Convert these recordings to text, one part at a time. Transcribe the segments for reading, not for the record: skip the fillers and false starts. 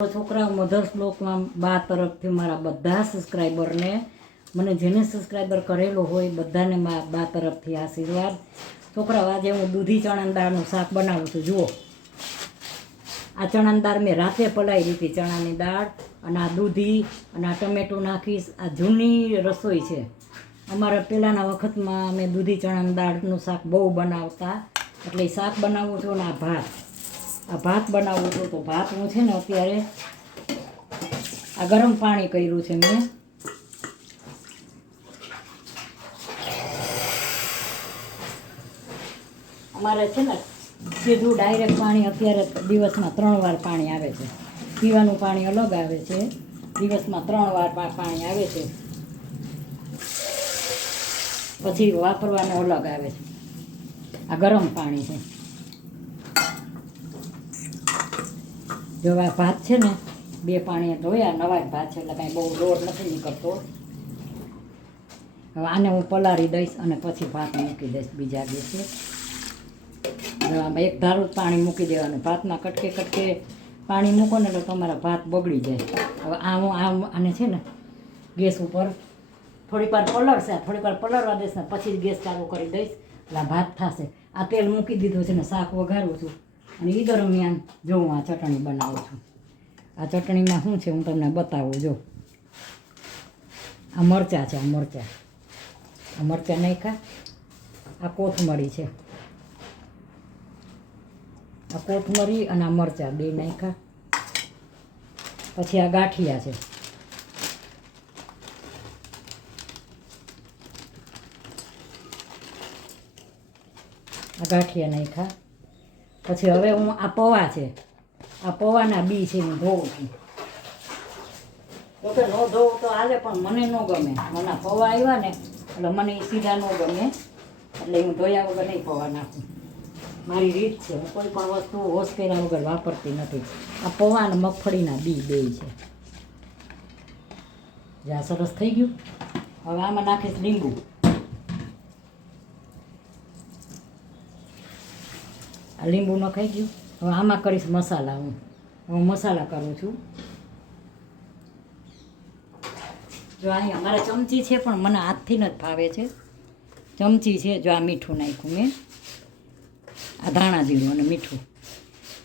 છોકરાઓ મધર્સ બ્લોકમાં બા તરફથી મારા બધા સબસ્ક્રાઈબરને મને જેને સબસ્ક્રાઈબર કરેલો હોય બધાને બા તરફથી આશીર્વાદ. છોકરાઓ આજે હું દૂધી ચણાની દાળનું શાક બનાવું છું. જુઓ, આ ચણાની દાળ મેં રાતે પલાળી દીધી, ચણાની દાળ અને આ દૂધી અને આ ટમેટું નાખીશ. આ જૂની રસોઈ છે અમારા. પહેલાંના વખતમાં અમે દૂધી ચણાની દાળનું શાક બહુ બનાવતા, એટલે એ શાક બનાવું છું. અને આ ભાત બનાવું છું. તો ભાત હું છે ને અત્યારે આ ગરમ પાણી કર્યું છે મેં. અમારે છે ને સીધું ડાયરેક્ટ પાણી અત્યારે દિવસમાં 3 વાર પાણી આવે છે. પીવાનું પાણી અલગ આવે છે, દિવસમાં 3 વાર પાણી આવે છે, પછી વાપરવાનું અલગ આવે છે. આ ગરમ પાણી છે. જો આ ભાત છે ને 2 પાણીએ ધોયા, નવા જ ભાત છે એટલે કાંઈ બહુ લોટ નથી નીકળતો. હવે આને હું પલાળી દઈશ અને પછી ભાત મૂકી દઈશ બીજા દિવસે. આમાં એક ધારું પાણી મૂકી દેવાનું. ભાતમાં કટકે કટકે પાણી મૂકો ને એટલે તમારા ભાત બગડી જાય. હવે આને છે ને ગેસ ઉપર થોડીક વાર પલળશે, થોડીક વાર પલળવા દઈશ ને પછી જ ગેસ ચાલુ કરી દઈશ એટલે ભાત થશે. આ તેલ મૂકી દીધું છે ને શાક વઘારું છું. અને એ દરમિયાન જો હું આ ચટણી બનાવું છું. આ ચટણીમાં શું છે હું તમને બતાવું. જો આ મરચાં છે, આ મરચાં નાખ્યા, આ કોથમરી છે, આ કોથમરી અને આ મરચાં 2 નાખ્યા. પછી આ ગાંઠિયા છે, આ ગાંઠિયા નાખ્યા. પછી હવે હું આ પૌવા છે, આ પૌવાના બી છે હું ધોઉં છું. જોકે ન ધોવું તો હાલે, પણ મને ન ગમે. મને પૌવા આવ્યા ને એટલે મને એ સીધા ન ગમે, એટલે હું ધોયા વગર નહીં પૌવા નાખું. મારી રીત છે, હું કોઈ પણ વસ્તુ વોશ કર્યા વગર વાપરતી નથી. આ પૌવા અને મગફળીના બી 2 છે. જ્યાં સરસ થઈ ગયું. હવે આમાં નાખીશ લીંબુ. આ લીંબુ નખાઈ ગયું. હવે આમાં કરીશ મસાલા. હું મસાલા કરું છું. જો અહીંયા મારા ચમચી છે, પણ મને હાથથી જ ભાવે છે. ચમચી છે. જો આ મીઠું નાખ્યું મેં, આ ધાણા જીરું અને મીઠું.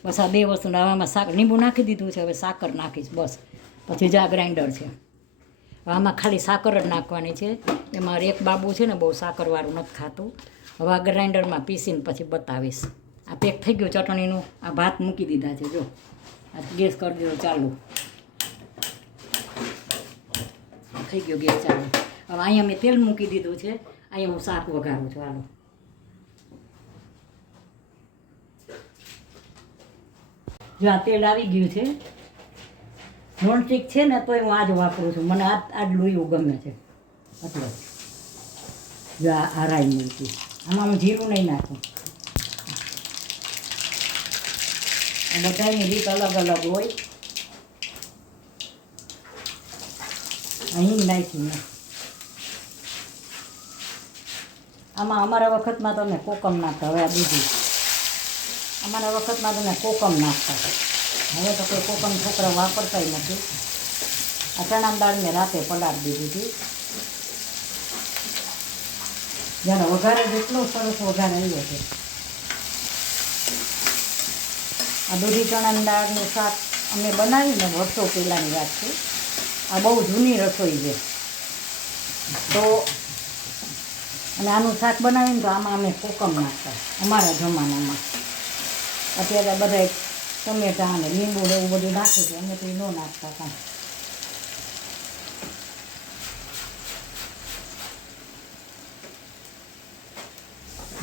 બસ આ 2 વસ્તુ. આવામાં લીંબુ નાખી દીધું છે. હવે સાકર નાખીશ બસ. પછી જ આ ગ્રાઇન્ડર છે. આમાં ખાલી સાકર જ નાખવાની છે. એમાં એક બાબુ છે ને બહુ સાકરવાળું નથી ખાતું. હવે આ ગ્રાઇન્ડરમાં પીસીને પછી બતાવીશ. આ પેક થઈ ગયું ચટણીનું. આ ભાત મૂકી દીધા છે. જો આ ગેસ કરી દીધો ચાલુ. થઈ ગયો ગેસ ચાલુ. હવે અહીંયા મેં તેલ મૂકી દીધું છે. અહીંયા હું શાક વઘારું છું. હાલો, જો આ તેલ આવી ગયું છે. નોનસ્ટિક છે ને તોય હું આ જ વાપરું છું. મને આ જ લોહીઓ ગમે છે એટલે. જો આ રાઈ મૂકી. આમાં હું જીરું નહીં નાખું. બધાની રીત અલગ અલગ હોય. અહીં નાખી ને આમાં અમારા વખતમાં તમે કોકમ નાખતા. હવે આ દૂધી અમારા વખતમાં તમે કોકમ નાખતા. હવે તો કોઈ કોકમ છોકરા વાપરતાય નથી. આ ચણાની દાળ મેં રાતે પલાળી દીધી હતી. જ્યારે વઘારે જેટલો સરસ વઘાર આવ્યો છે. આ દૂધી ચણાની દાળનું શાક અમે બનાવીને વર્ષો પહેલાંની વાત છે. આ બહુ જૂની રસોઈ છે. તો અને આનું શાક બનાવીને તો આમાં અમે કોકમ નાખતા અમારા જમાનામાં. અત્યારે બધા ટમેટા અને લીંબુ એવું બધું નાખે છે. અમે તો એ ન નાખતા કાંઈ.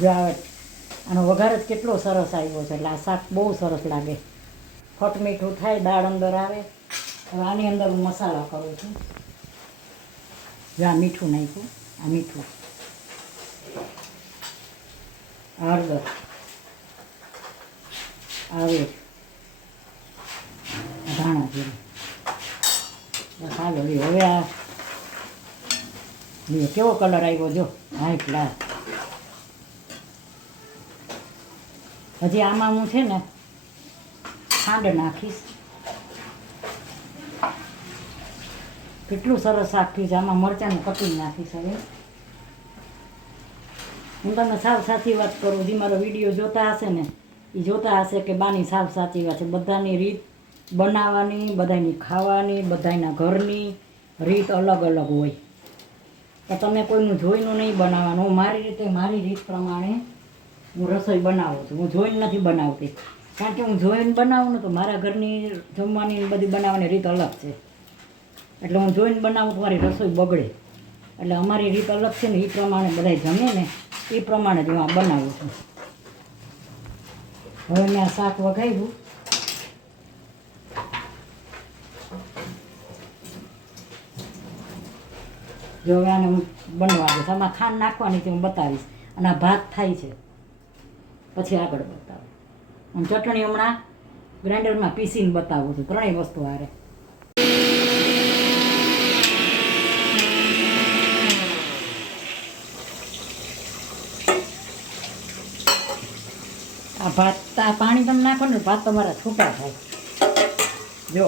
જો આનો વઘાર જ કેટલો સરસ આવ્યો છે. એટલે આ શાક બહુ સરસ લાગે. ખટ મીઠું થાય, દાળ અંદર આવે. હવે આની અંદર હું મસાલા કરું છું. જો આ મીઠું નાખ્યું, આ મીઠું, હળદર, આવે ધાણા જીરું. હાલો હવે આ કેવો કલર આવ્યો. જો વ્હાઈટ લાલ. હજી આમાં હું છે ને ખાંડ નાખીશ. કેટલું સરસ શાક થયું છે. આમાં મરચાંનું કટિંગ નાખીશ હવે. હું તમને સાવ સાચી વાત કરું, જે મારો વિડીયો જોતા હશે ને એ જોતા હશે કે બાની સાવ સાચી વાત છે. બધાની રીત બનાવવાની, બધાની ખાવાની, બધાના ઘરની રીત અલગ અલગ હોય. તો તમે કોઈનું જોઈનું નહીં બનાવવાનું. હું મારી રીતે, મારી રીત પ્રમાણે હું રસોઈ બનાવું છું. હું જોઈને નથી બનાવતી, કારણ કે હું જોઈને બનાવું ને તો મારા ઘરની જમવાની બધી બનાવવાની રીત અલગ છે. એટલે હું જોઈને બનાવું તો મારી રસોઈ બગડે. એટલે અમારી રીત અલગ છે ને, એ પ્રમાણે બધા જમે ને એ પ્રમાણે જ હું આ બનાવું છું. હવે મેં આ શાક વઘાર્યું. જો હવે આને હું બનવા દઈશ. આમાં ખાંડ નાખવાની છે, હું બતાવીશ. અને આ ભાત થાય છે પછી આગળ બતાવું. હું ચટણી હમણાં ગ્રાઇન્ડરમાં પીસીને બતાવું છું, ત્રણેય વસ્તુ હારે. આ ભાત, આ પાણી તમે નાખો ને ભાત તમારા છૂટા થાય. જો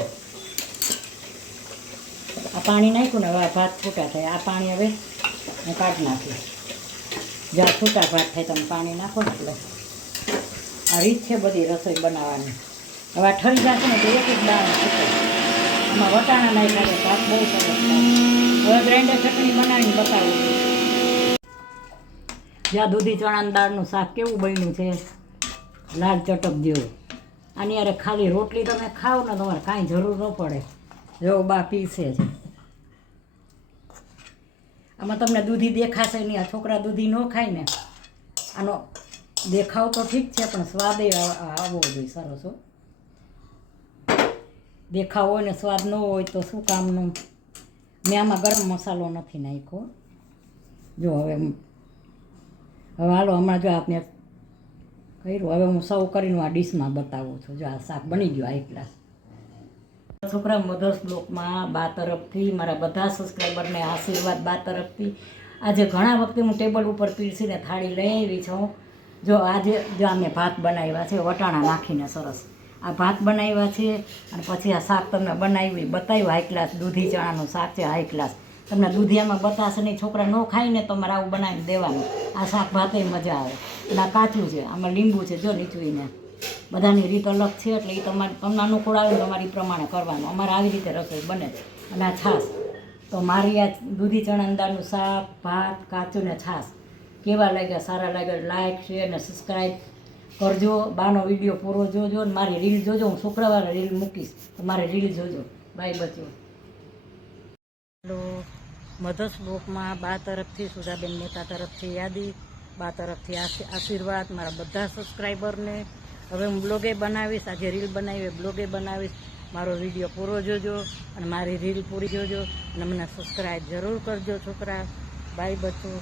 આ પાણી નાખ્યું ને હવે આ ભાત છૂટા થાય. આ પાણી હવે હું કાઢી નાખીશ. જ્યાં છૂટા ભાત થાય તમે પાણી નાખો ને એટલે આ રીત છે બધી રસોઈ બનાવવાની. હવે આ ઠરી જશે ને તો એક જ દાળ છૂટે. આમાં વટાણા નાખ્યા ભાત બહુ સરસ થાય. હવે ગ્રાઇન્ડર ચટણી બનાવીને બતાવું છું. જ્યાં દૂધી ચણાની દાળનું શાક કેવું બન્યું છે, લાલ ચટક જેવું. આની યારે ખાલી રોટલી તમે ખાઓ ને તમારે કાંઈ જરૂર ન પડે. જો બા પીસે છે. આમાં તમને દૂધી દેખાશે નહીં. આ છોકરા દૂધી ન ખાય ને, આનો દેખાવ તો ઠીક છે પણ સ્વાદે આવવો જોઈએ સરસ. હો, દેખાવ હોય ને સ્વાદ ન હોય તો શું કામનું. મેં આમાં ગરમ મસાલો નથી નાખ્યો. જો હવે હાલો હમણાં જો આપને કર્યું. હવે હું સર્વ કરીને આ ડીશમાં બતાવું છું. જો આ શાક બની ગયું હાઈ ક્લાસ. છોકરા મધર્સ બ્લોકમાં બા તરફથી મારા બધા સબસ્ક્રાઈબરને આશીર્વાદ બા તરફથી. આજે ઘણા વખતે હું ટેબલ ઉપર પીરસીને થાળી લઈ આવી છું. જો આજે જો અમે ભાત બનાવ્યા છે વટાણા નાખીને સરસ. આ ભાત બનાવ્યા છે અને પછી આ શાક તમે બનાવી બતાવ્યું હાઈ ક્લાસ. દૂધી ચણાનું શાક છે હાઈ ક્લાસ. તમને દૂધિયામાં બતાશે નહીં. છોકરા ન ખાય ને તમારે આવું બનાવીને દેવાનું. આ શાક ભાતે મજા આવે. અને આ કાચું છે, આમાં લીંબુ છે જો નીચવીને. બધાની રીત અલગ છે એટલે એ તમારે તમને અનુકૂળ આવે ને તમારી પ્રમાણે કરવાનું. અમારે આવી રીતે રસોઈ બને છે. અને આ છાશ તો મારી આ દૂધી ચણાની દાળનું શાક, ભાત, કાચું ને છાશ કેવા લાગ્યા, સારા લાગ્યા, લાઈક શેર ને સબસ્ક્રાઈબ કરજો. બાનો વિડીયો પૂરો જોજો ને મારી રીલ જોજો. હું શુક્રવારે રીલ મૂકીશ તો મારી રીલ જોજો. બાય બચ્ચો. હેલો, મધર્સ બ્લોકમાં બા તરફથી, સુધાબેન મહેતા તરફથી યાદી, બા તરફથી આશીર્વાદ મારા બધા સબસ્ક્રાઈબરને. હવે હું બ્લોગે બનાવીશ. આજે રીલ બનાવી બ્લોગે બનાવીશ. મારો વિડીયો પૂરો જોજો અને મારી રીલ પૂરી જોજો અને મને સબસ્ક્રાઈબ જરૂર કરજો છોકરા. બાય બચ્ચો.